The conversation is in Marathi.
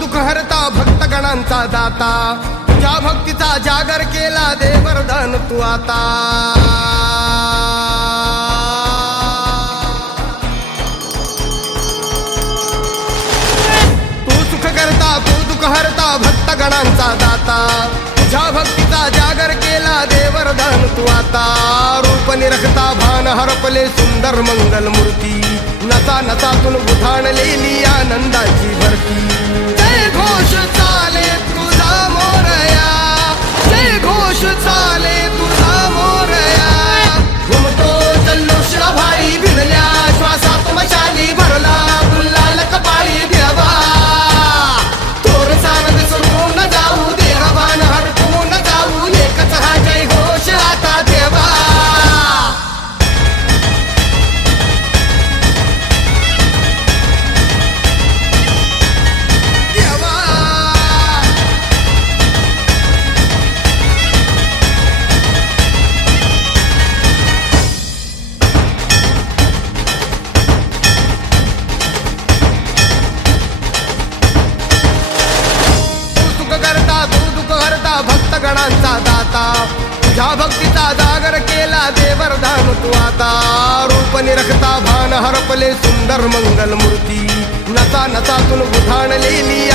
दुःख हरता भक्तगणांचा दाता तुझ्या भक्तीचा जागर केला दे वरदान तू आता तू दुःख हरता भक्तगणांचा दाता तुझ्या भक्तीचा जागर केला दे वरदान तू आता रूप निरखता भान हरपले सुंदर मंगल मूर्ती नसा नसातून उधाणलेली आनंदाची भरती जय घोष चाले तुझा मोरया जय घोष चाले तुझा मोरया घुमतो जल्लोष भाई भिडल्या श्वासात मशाली भरला गुलाल कपाळी देवा भक्तगणांचा दाता तुझ्या भक्तीचा जागर केला दे वरदान तू आता रूप निरखता भान हरपले सुंदर मंगल मूर्ती नसा नसातून उधाणलेली